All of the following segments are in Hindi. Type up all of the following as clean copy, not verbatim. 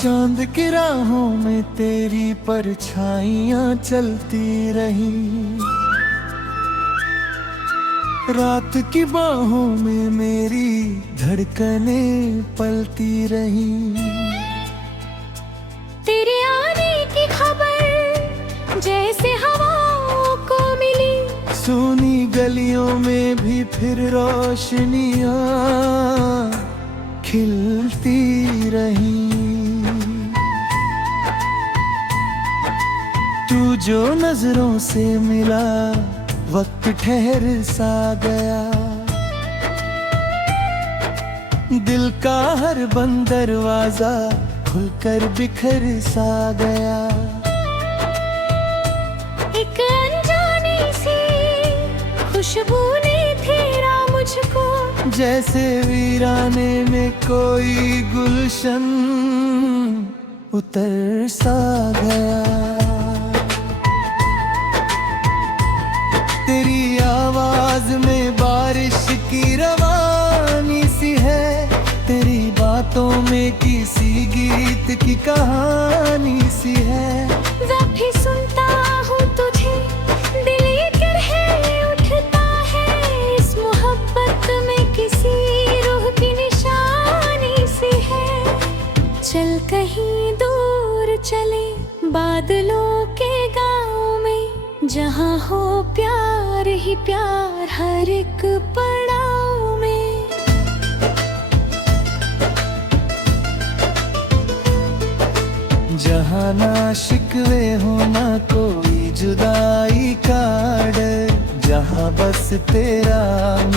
चांद की राहों में तेरी परछाइयाँ चलती रही, रात की बाहों में मेरी धड़कनें पलती रही। तेरे आने की खबर जैसे हवाओं को मिली, सोनी गलियों में भी फिर रोशनियाँ खिलती रही। तू जो नजरों से मिला वक्त ठहर सा गया, दिल का हर बंद दरवाजा खुलकर बिखर सा गया। एक अनजानी सी खुशबू ने घेरा मुझको, जैसे वीराने में कोई गुलशन उतर सा गया। तेरी आवाज में बारिश की रवानी सी है, तेरी बातों में किसी गीत की कहानी सी है। जब भी सुनता हूँ तुझे दिल ये गिरहे उठता है, इस मोहब्बत में किसी रूह की निशानी सी है। चल कहीं दूर चले बादलों के गाँव में, जहाँ हो प्यार ही प्यार हर एक पड़ाव में। जहाँ ना शिकवे हो ना कोई जुदाई का डर, जहाँ बस तेरा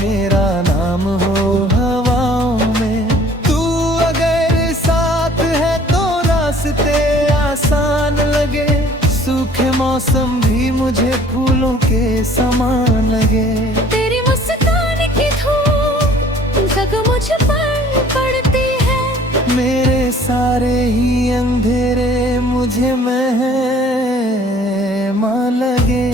मेरा नाम हो हवाओं में। तू अगर साथ है तो रास्ते आसान लगे, सूखे मौसम भी मुझे फूलों के समान लगे। तेरी मुस्कान की धूप जग मुझ पर पड़ती है, मेरे सारे ही अंधेरे मुझे महमा लगे।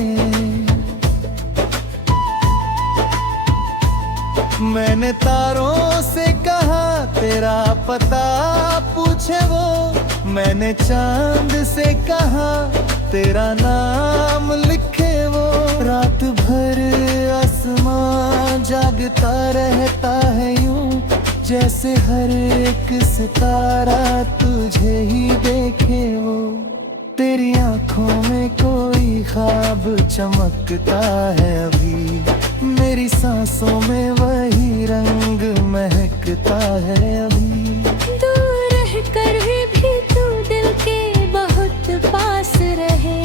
मैंने तारों से कहा तेरा पता पूछे वो, मैंने चांद से कहा तेरा नाम लिखे वो। रात भर आसमां जागता रहता है यूं, जैसे हर एक सितारा तुझे ही देखे वो। तेरी आंखों में कोई ख्वाब चमकता है अभी, मेरी सांसों में वही रंग महकता है अभी। दूर रहकर भी तू दिल के बहुत पास रहे,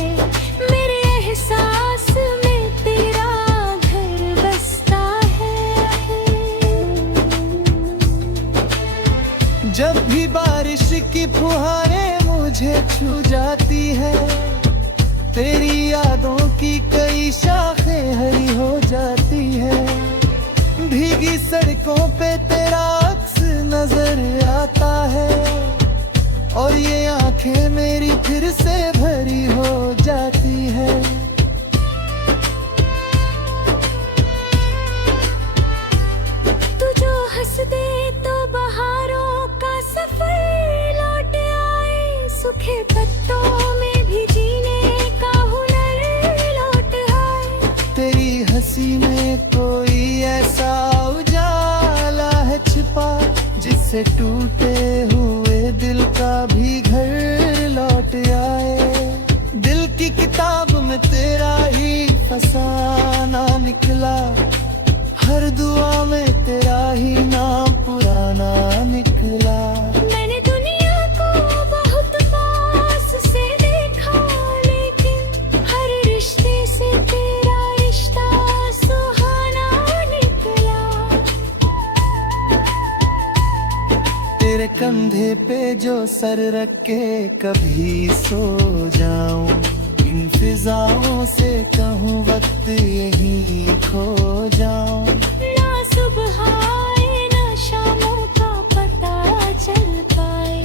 मेरे एहसास में तेरा घर बसता है। जब भी बारिश की फुहारें मुझे छू जाती है, तेरी यादों की कई शाखें हरी हो जाती है। भीगी सड़कों पे तेरा अक्स नजर आता है, और ये आंखें मेरी फिर से भरी हो जाती है। तू जो हंस दे तो बहारों का सफर लौट आए, सूखे पत्तों में भी जीने का हुनर लौट आए। तेरी हंसी में कोई ऐसा उजाला है छिपा, जिससे टूटे हुए दिल का भी घर लौट आए। दिल की किताब में तेरा ही फसाना निकला, हर दुआ में तेरा ही नाम पुराना निकला। मैंने दुनिया को बहुत पास से देखा, लेकिन हर रिश्ते से तेरा रिश्ता सुहाना निकला। तेरे कंधे पे जो सर रख के कभी सो जाऊं, इन फिजाओं से कहूँ वक्त यहीं खो जाऊं। ना सुबह आए ना शामों का पता चल पाए,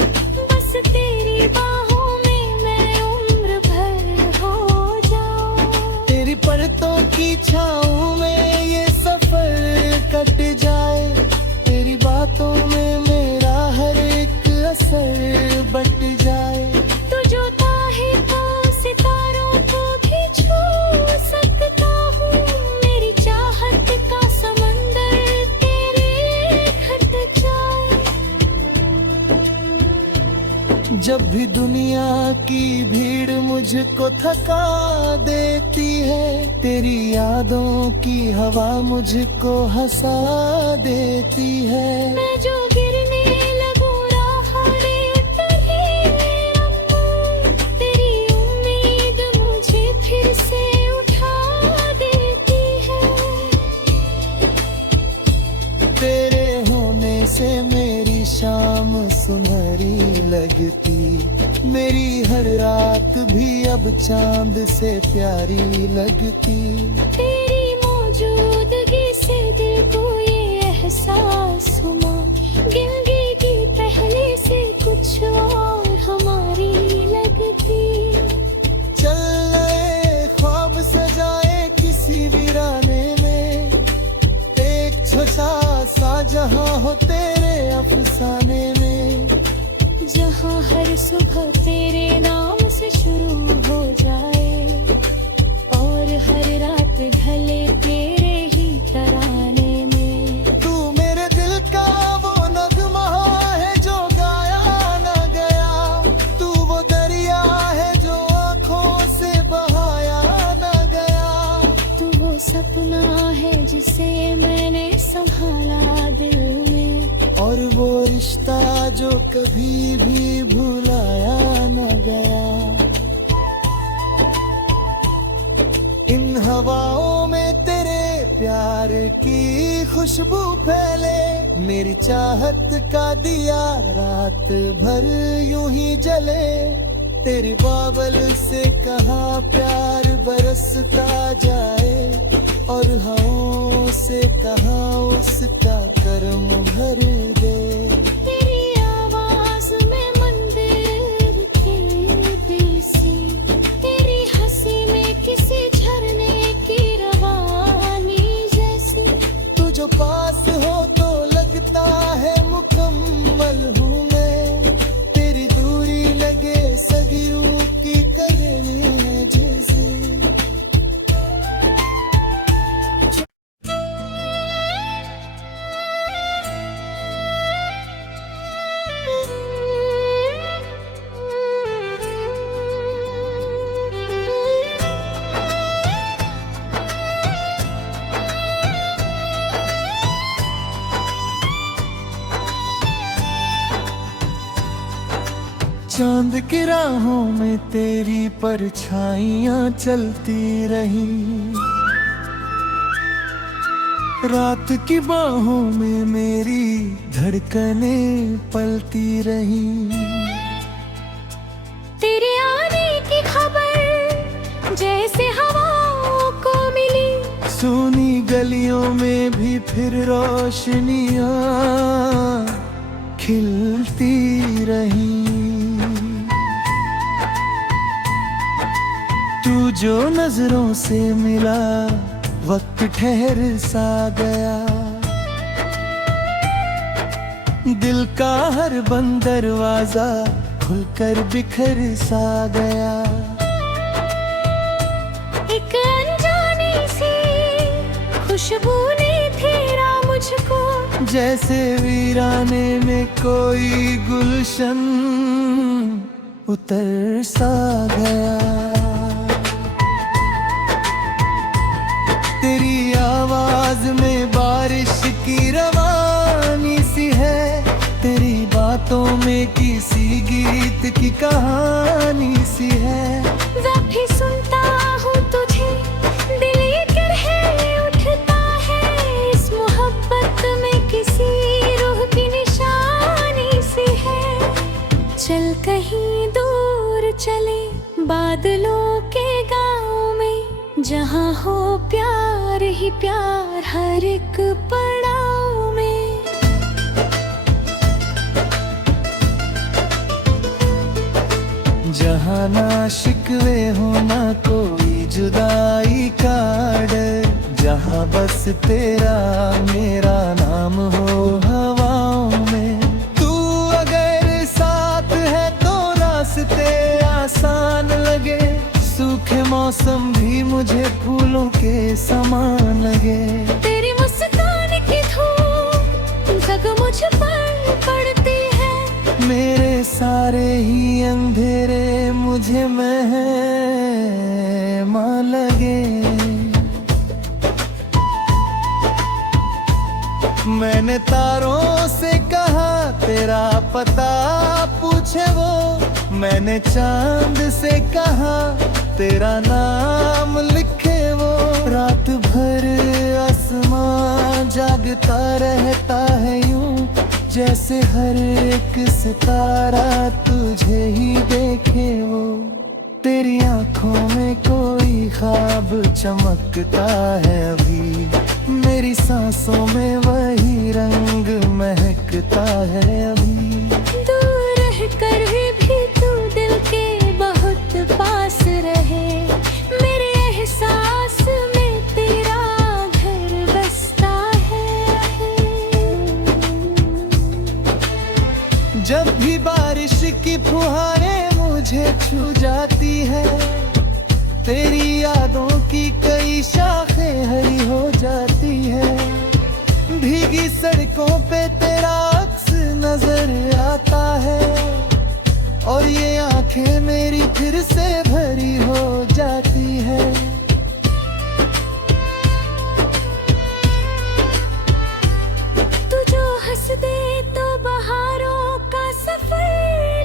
बस तेरी बाहों में मैं उम्र भर हो जाऊं। तेरी परतों की छाँव में ये सफर कट जाए, तेरी बातों में मेरा हर एक असर बट जब भी दुनिया की भीड़ मुझको थका देती है, तेरी यादों की हवा मुझको हंसा देती है। मैं जो गिरने लगूं राहरे तभी रहूं, तेरी उम्मीद मुझे फिर से उठा देती है। तेरे होने से मेरी शाम सुनहरी लगती, मेरी हर रात भी अब चांद से प्यारी लगती। तेरी मौजूदगी से दिल को ये एहसास हुआ, जिंदगी की पहले से कुछ और हमारी लगती। चल नए ख्वाब सजाए किसी वीराने में, एक छोटा सा जहां हो तेरे अफसाने में। जहाँ हर सुबह तेरे नाम से शुरू हो जाए और हर रात ढले तेरे ही तराने में। तू मेरे दिल का वो नगमा है जो गाया ना गया, तू वो दरिया है जो आंखों से बहाया ना गया। तू वो सपना है जिसे मैंने संभाला दिल में, और वो रिश्ता जो कभी भी भुलाया न गया। इन हवाओं में तेरे प्यार की खुशबू फैले, मेरी चाहत का दिया रात भर यूं ही जले। तेरी बाबल से कहाँ प्यार बरसता जाए, और हवाओं से कहाँ उसका कर्म भर दे। तेरी आवाज में मंदिर खिलती सी, तेरी हंसी में किसी झरने की रवानी जैसी। तू जो पास हो तो लगता है मुकम्मल हूँ मैं, तेरी दूरी लगे सदियों की करने जैसे। चांद की राहों में तेरी परछाइयां चलती रही, रात की बाहों में मेरी धड़कनें पलती रही। तेरे आने की खबर जैसे हवाओं को मिली, सोनी गलियों में भी फिर रोशनियां खिलती रही। तू जो नजरों से मिला वक्त ठहर सा गया, दिल का हर बंद दरवाजा खुलकर बिखर सा गया। एक अनजानी सी खुशबू ने फेरा मुझको, जैसे वीराने में कोई गुलशन उतर सा गया। तेरी आवाज में बारिश की रवानी सी है, तेरी बातों में किसी गीत की कहानी सी है। जब भी सुनता हूँ तुझे दिल ये करहे उठता है, इस मोहब्बत में किसी रूह की निशानी सी है। चल कहीं दूर चले बादलों के गाँव में, जहाँ हो प्यार ही प्यार हर एक पड़ाव में। जहाँ ना शिकवे हो ना कोई जुदाई का डर, जहाँ बस तेरा मेरा नाम हो हवाओं में। तू अगर साथ है तो रास्ते आसान लगे, सूखे मौसम भी मुझे फूलों के समान लगे। तेरी मुस्कान की धूप जग मुझ पर पड़ती है, मेरे सारे ही अंधेरे मुझे महमा लगे। मैंने तारों से कहा तेरा पता पूछे वो, मैंने चांद से कहा तेरा नाम लिखे वो। रात भर आसमां जागता रहता है यूं, जैसे हर एक सितारा तुझे ही देखे वो। तेरी आंखों में कोई ख्वाब चमकता है अभी, मेरी सांसों में वही रंग महकता है अभी। दूर रहकर भी तू दिल के बहुत पास रहे, मेरे एहसास में तेरा घर बसता है। जब भी बारिश की फुहारें मुझे छू जाती है, तेरी यादों की कई शाखें हरी हो जाती है। भीगी सड़कों पे तेरा अक्स नजर आता है, और ये आंखें मेरी फिर से भरी हो जाती है। तू जो हंस दे तो बहारों का सफर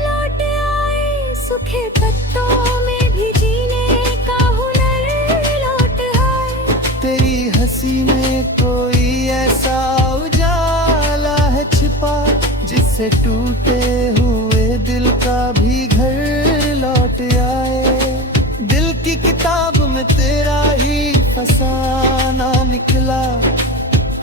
लौट आए, सूखे पत्तों में भी जीने का हुनर लौट आए। तेरी हंसी में कोई ऐसा उजाला है छिपा, जिससे टूटे हुए दिल का भी घर लौट आए। दिल की किताब में तेरा ही फसाना निकला,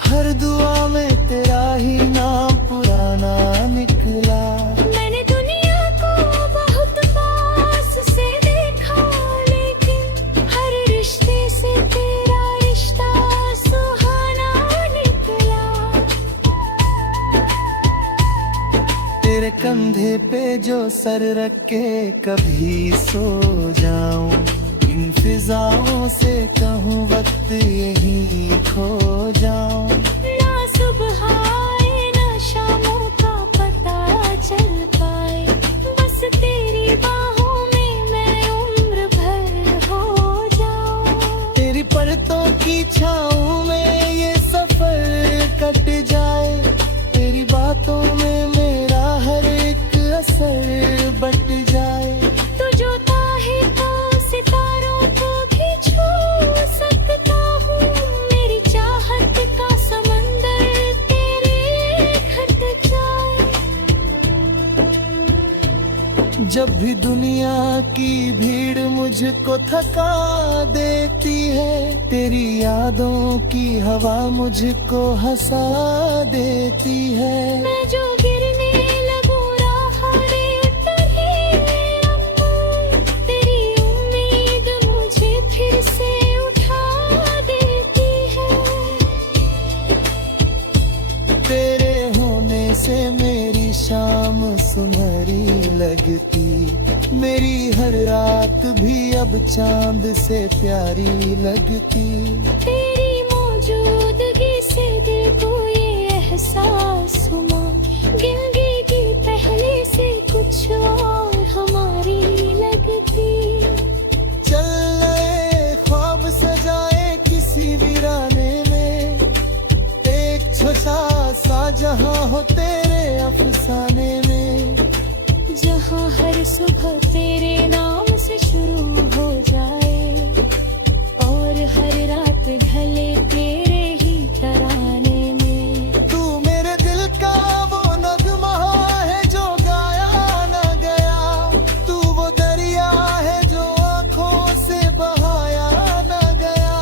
हर दुआ में तेरा ही नाम पुराना निकला। मैंने दुनिया को बहुत पास से देखा, लेकिन हर रिश्ते से तेरा रिश्ता सुहाना निकला। तेरे कंधे पे जो सर रख के कभी सो जाऊं, इन फिजाओं से कहूँ वक्त यहीं खो जाऊं। ना सुबह आए ना शामों का पता चल पाए, बस तेरी बाहों में मैं उम्र भर हो जाऊं। तेरी परतों की छाँव में ये सफर कट जाए, तेरी बातों में मेरा हर एक असर बट जाए। तू जो चाहे तो सितारों को भी छू सकता हूँ, मेरी चाहत का समंदर तेरे घर तक जाए। जब भी दुनिया की भीड़ मुझको थका देती है, तेरी यादों की हवा मुझको हंसा देती है। मैं जो गिरने लगूं राहों में उतर ही रहूं, तेरी उम्मीद मुझे फिर से उठा देती है। तेरे होने से मेरी शाम सुनहरी लगती, मेरी हर रात भी अब चांद से प्यारी लगती। तेरी मौजूदगी से दिल को ये एहसास हुआ, जिंदगी की पहले से कुछ और हमारी लगती। चल नए ख्वाब सजाए किसी वीराने में, एक छोटा सा जहां हो तेरे अफसाने में। जहाँ हर सुबह तेरे नाम से शुरू हो जाए, और हर रात ढले तेरे ही तराने में। तू मेरे दिल का वो नगमा है जो गाया ना गया, तू वो दरिया है जो आंखों से बहाया ना गया।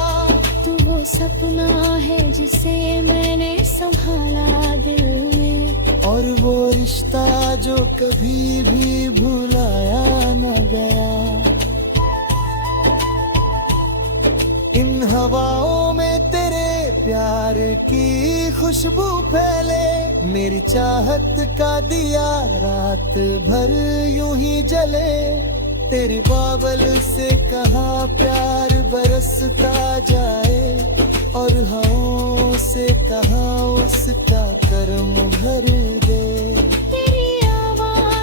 तू वो सपना है जिसे मैंने संभाला दिल में, और वो रिश्ता जो कभी भी भुलाया न गया। इन हवाओं में तेरे प्यार की खुशबू फैले, मेरी चाहत का दिया रात भर यूं ही जले। तेरे बाबल से कहा प्यार बरसता जाए, और हवाओं से कहा उसका करम भर दे। तेरी आवाज़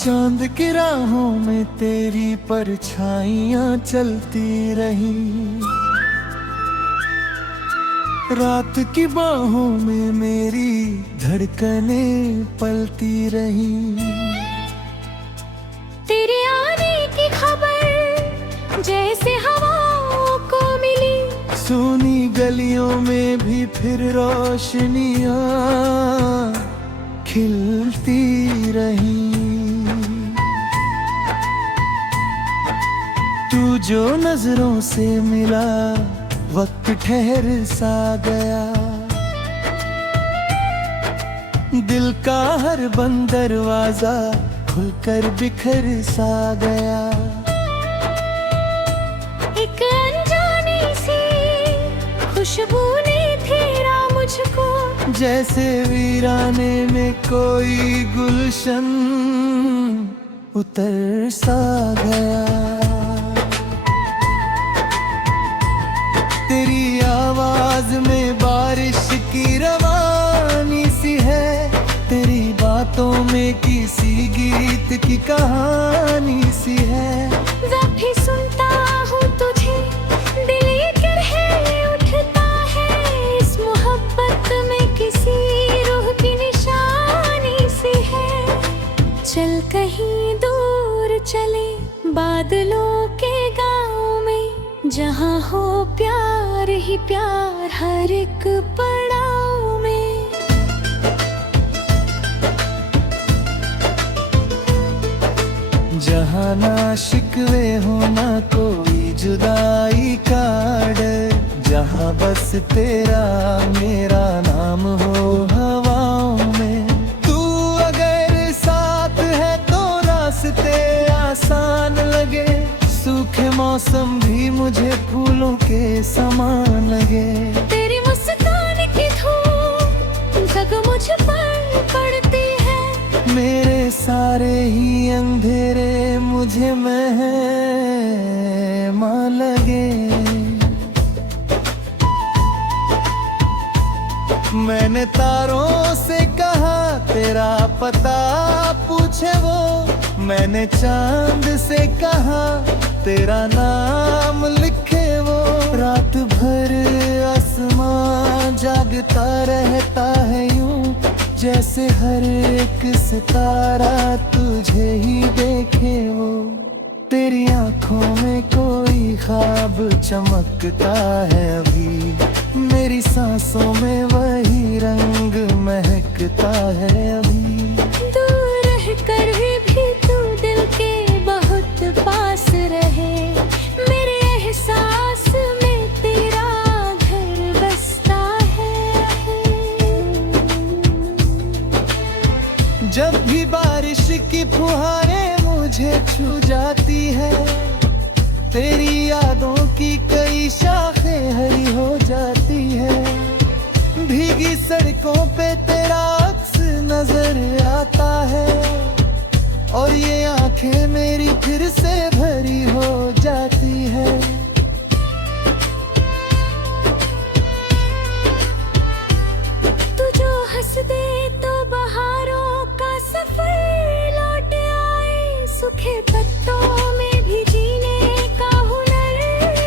चांद की राहों में तेरी परछाइयां चलती रही, रात की बाहों में मेरी धड़कनें पलती रही। तेरे आने की खबर जैसे हवाओं को मिली, सोनी गलियों में भी फिर रोशनियां खिलती रही। तू जो नजरों से मिला वक्त ठहर सा गया, दिल का हर बंद दरवाजा खुलकर बिखर सा गया। एक अनजानी सी खुशबू ने घेरा मुझको, जैसे वीराने में कोई गुलशन उतर सा गया। तेरी आवाज में बारिश की रवानी सी है, तेरी बातों में किसी गीत की कहानी सी है। जब भी सुनता हूँ तुझे दिल ये गिरहे उठता है, इस मोहब्बत में किसी रूह की निशानी सी है। चल कहीं दूर चले बादलों के गाँव में, जहाँ हो प्यार ही प्यार हर एक पड़ाव में। जहाँ ना शिकवे हो ना कोई जुदाई का डर, जहाँ बस तेरा मेरा नाम हो हवाओं में। तू अगर साथ है तो रास्ते आसान लगे, सूखे मौसम भी मुझे फूलों के समान लगे। तेरी मुस्कान की धूप जग मुझ पर पड़ती है, मेरे सारे ही अंधेरे मुझे महमा लगे। मैंने तारों से कहा तेरा पता पूछे वो, मैंने चांद से कहा तेरा नाम लिखे वो। रात भर आसमां जागता रहता है यूं, जैसे हर एक सितारा तुझे ही देखे वो। तेरी आंखों में कोई ख्वाब चमकता है अभी, मेरी सांसों में वही रंग महकता है अभी। दूर रहकर भी तू दिल के बहुत पास रहे, मेरे एहसास में तेरा घर बसता है। जब भी बारिश की फुहारें मुझे छू जाती है, तेरी यादों की कई शाखें हरी हो जाती है। भीगी सड़कों पे तेरा अक्स नजर आता है, और ये आंखें मेरी फिर से भरी हो जाती है। तू जो हंस दे तो बहारों का सफर लौट आए, सूखे पत्तों में भी जीने का हुनर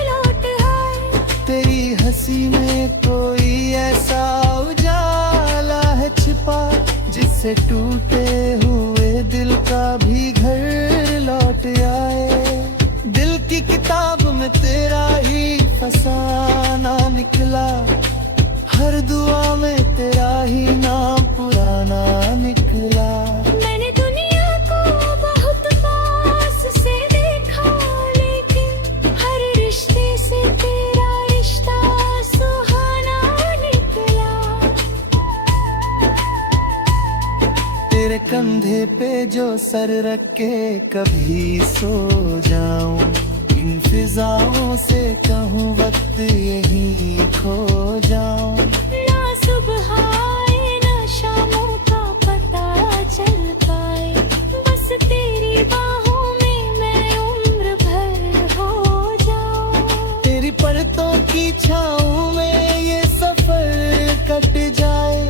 लौट आए। तेरी हंसी में कोई ऐसा उजाला है छिपा, जिससे टूटे हुए दिल का भी घर लौट आए। दिल की किताब में तेरा ही फसाना निकला, हर दुआ में तेरा ही नाम पुराना निकला। मैंने दुनिया को बहुत पास से देखा, लेकिन हर रिश्ते से तेरा रिश्ता सुहाना निकला। तेरे कंधे पे जो सर रख के कभी सो जाऊं, इन फिजाओं से कहूँ वक्त यही खो जाऊं। ना सुबह आए ना शामों का पता चल पाए, बस तेरी बाहों में मैं उम्र भर हो जाऊं। तेरी परतों की छाँव में ये सफर कट जाए,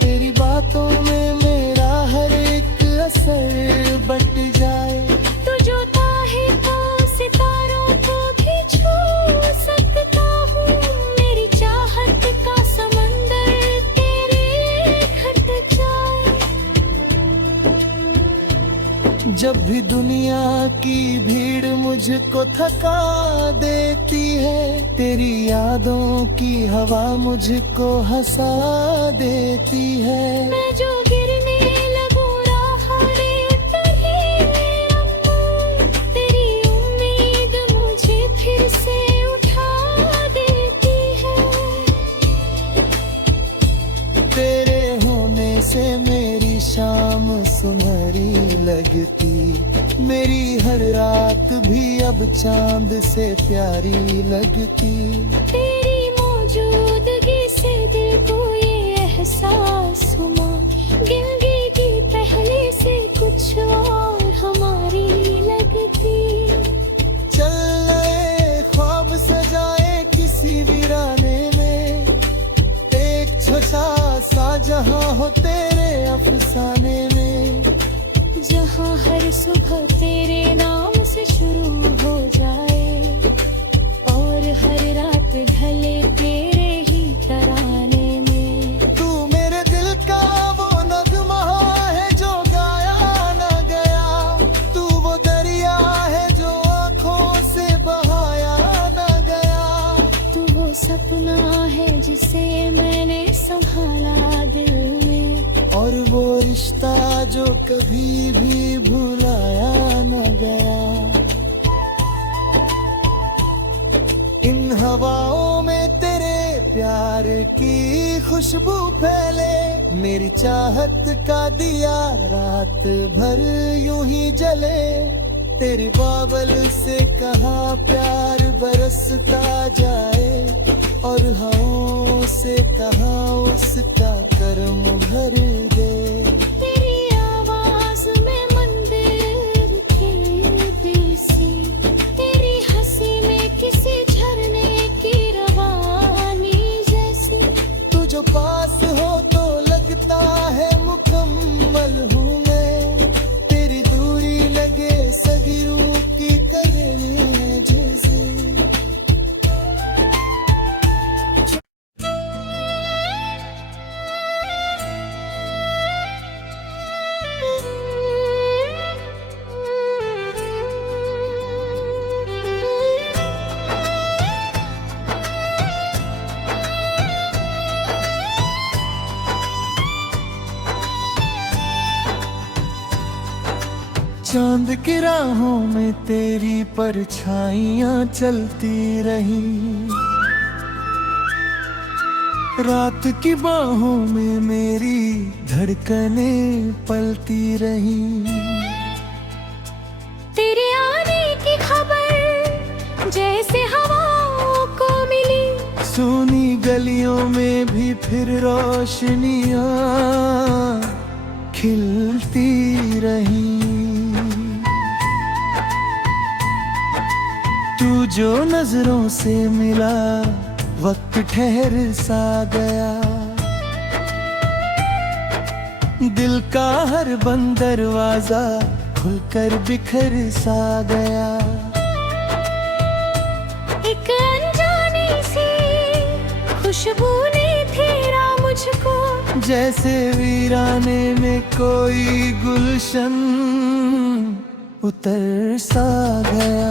तेरी बातों में मेरा हर एक असर बट जब भी दुनिया की भीड़ मुझको थका देती है, तेरी यादों की हवा मुझको हंसा देती है। मैं जो गिरने लगूं राहरे तभी अम्मा, तेरी उम्मीद मुझे फिर से उठा देती है। तेरे होने से मेरी शाम सुनहरी लगती, मेरी हर रात भी अब चांद से प्यारी लगती। तेरी मौजूदगी से दिल को ये एहसास हुआ, जिंदगी की पहले से कुछ और हमारी लगती। चल नए ख्वाब सजाए किसी वीराने में, एक छोटा सा जहां हो तेरे अफसाने में। जहाँ हर सुबह तेरे नाम से शुरू हो जाए और हर रात ढले तेरे ही तराने में। तू मेरे दिल का वो नगमा है जो गाया ना गया, तू वो दरिया है जो आंखों से बहाया ना गया। तू वो सपना है जिसे मैंने संभाला दिल में, और वो रिश्ता जो कभी भी भुलाया न गया। इन हवाओं में तेरे प्यार की खुशबू फैले, मेरी चाहत का दिया रात भर यूं ही जले। तेरे बाबल से कहा प्यार बरसता जाए, और हवाओं से कहा उसका करम भर दे। तेरी आवाज में मंदिर थे दिल सी, तेरी हंसी में किसी झरने की रवानी जैसी। तू जो पास हो तो लगता है मुकम्मल हूँ मैं, तेरी दूरी लगे सदियों की करनी है जैसे। चांद की राहों में तेरी परछाइयां चलती रही, रात की बाहों में मेरी धड़कनें पलती रही। तेरे आने की खबर जैसे हवाओं को मिली, सोनी गलियों में भी फिर रोशनियां खिलती रही। तू जो नजरों से मिला वक्त ठहर सा गया, दिल का हर बंद दरवाजा खुलकर बिखर सा गया। एक अनजानी सी खुशबू ने घेरा मुझको, जैसे वीराने में कोई गुलशन उतर सा गया।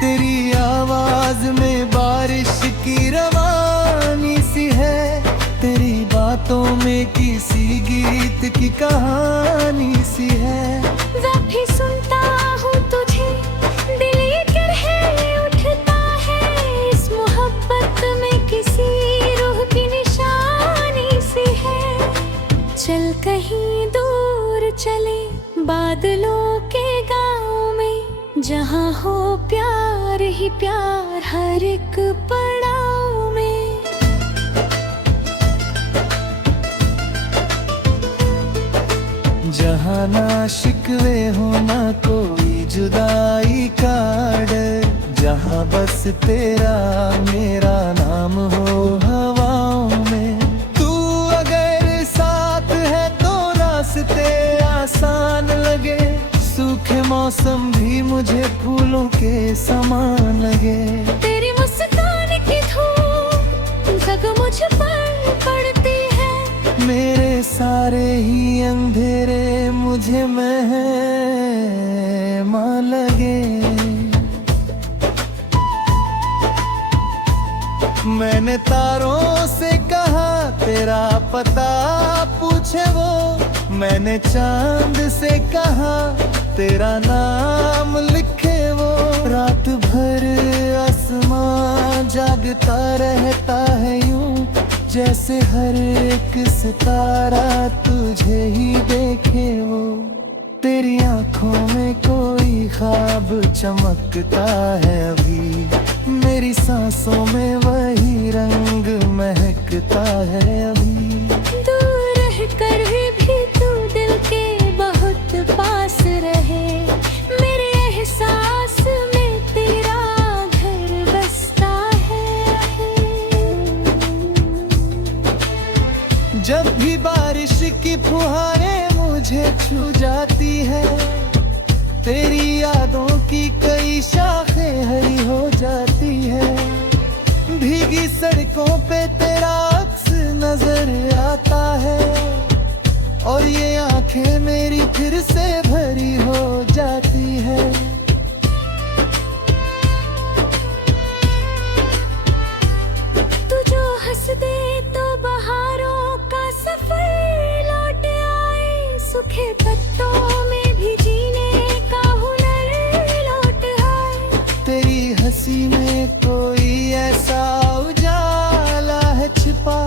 तेरी आवाज में बारिश की रवानी सी है, तेरी बातों में किसी गीत की कहानी सी है। जब भी सुनता हूँ तुझे दिल ये करहे उठता है, इस मोहब्बत में किसी रूह की निशानी सी है। चल कहीं दूर चले बादलों के गाँव में, जहाँ हो प्यार ही प्यार हर एक पड़ाव में। जहाँ ना शिकवे हो ना कोई जुदाई का डर, जहाँ बस तेरा मेरा नाम हो हवाओं में। तू अगर साथ है तो रास्ते आसान लगे, सूखे मौसम भी मुझे फूलों के समान लगे। तेरी मुस्कान की धूप जग मुझ पर पड़ती है, मेरे सारे ही मुझे मेहमान लगे। मैंने तारों से कहा तेरा पता पूछे वो, मैंने चांद से कहा तेरा नाम लिखे वो। रात भर आसमां जागता रहता है यूं, जैसे हर एक सितारा तुझे ही देखे वो। तेरी आंखों में कोई ख्वाब चमकता है अभी, मेरी सांसों में वही रंग महकता है अभी। दूर रह कर भी तू दिल के बहुत पास रहे, मेरे एहसास में तेरा घर बसता है। जब भी बारिश की फुहारें मुझे छू जाती है, तेरी यादों की कई शाखें हरी हो जाती है। भीगी सड़कों पे तेरा अक्स नजर आता है, और ये आंखें मेरी फिर से भरी हो जाती है। तू जो हंस दे तो बहारों का सफर लौट आए, सूखे पत्तों में भी जीने का हुनर लौट आए। तेरी हंसी में कोई ऐसा उजाला है छिपा,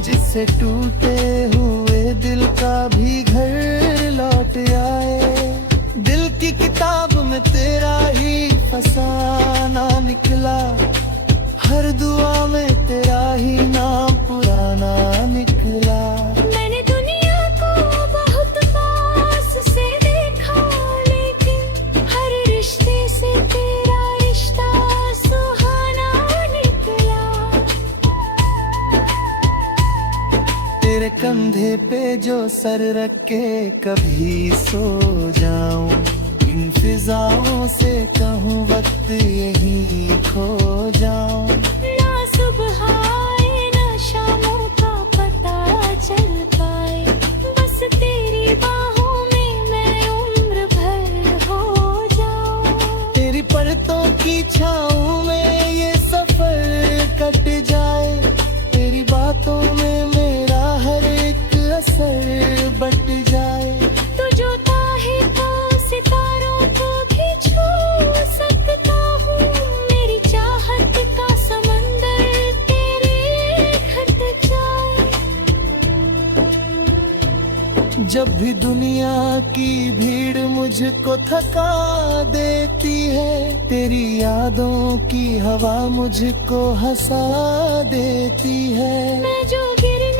जिससे टूटे हुए दिल का भी घर लौट आए। दिल की किताब में तेरा ही फसाना निकला, हर दुआ में तेरा ही नाम पुराना निकला। मैंने दुनिया को बहुत पास से देखा, लेकिन हर रिश्ते से तेरा रिश्ता सुहाना निकला। तेरे कंधे पे जो सर रख के कभी सो जाऊं, इन फिजाओं से कहूँ वक्त यहीं खो जाऊं। ना सुबह आए ना शामों का पता चल पाए, बस तेरी बाहों में मैं उम्र भर हो जाऊं। तेरी परतों की छाँव में ये सफर कट जाए, तेरी बातों में मेरा हर एक असर बट जाए। तू जो चाहे तो सितारों को भी छू सकता हूँ, मेरी चाहत का समंदर तेरे घर तक जाए। जब भी दुनिया की भीड़ मुझको थका देती है, तेरी यादों की हवा मुझको हंसा देती है। मैं जो गिरने